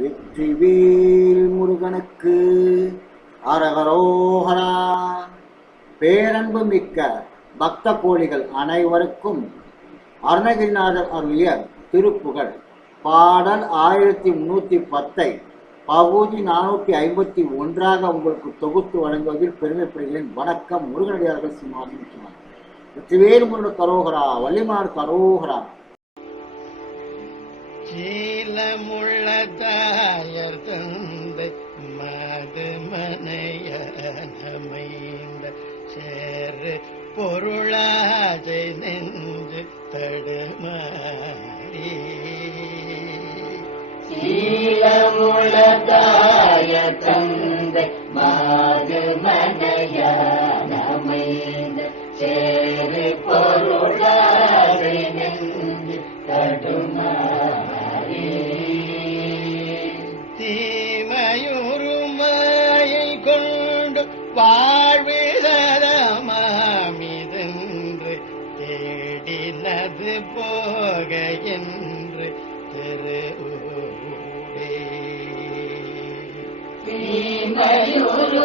வெற்றிவேல் முருகனுக்கு அரகரோகரா. பேரன்பு மிக்க பக்த கோழிகள் அனைவருக்கும் அருணகிரிநாதர் அருளிய திருப்புகழ். பாடல் ஆயிரத்தி முன்னூற்றி பத்தை பகுதி நானூற்றி ஐம்பத்தி ஒன்றாக உங்களுக்கு தொகுத்து வழங்குவதில் பெருமைப்படுகிறேன் வணக்கம். முருகனடியார்கள் சிம்மாசனம் வெற்றிவேல் முருகன் கரோகரா வள்ளிமான் கரோகரா. சீலமுள்ள தாயர் தந்தை மது மனையமைந்த சேரு பொருளாஜை நெஞ்சு தடுமாறி. சீலமுள்ள சீலமுளதாய தந்தை மாது தேடினது போக என்று திருவுடே தீமையொரு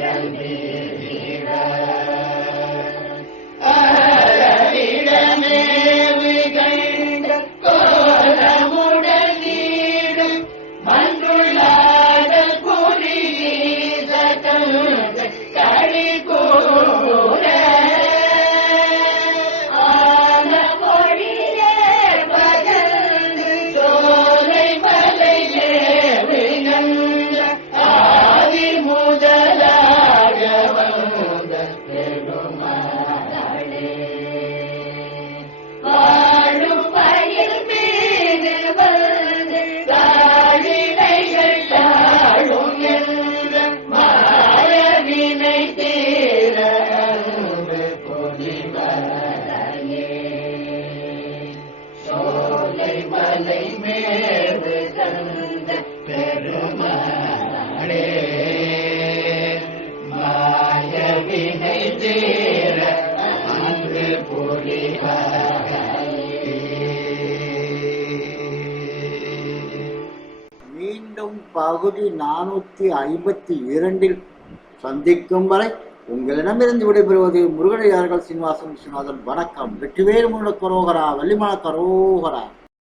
கண்ட மீண்டும் பகுதி நானூற்றி ஐம்பத்தி இரண்டில் சந்திக்கும் வரை உங்களிடமிருந்து விடைபெறுவது முருகனையார்கள் சீனிவாசன் விஸ்வநாதன். வணக்கம். வெற்றிவேல் முருகன் கரோகரா வள்ளிமல கரோகரா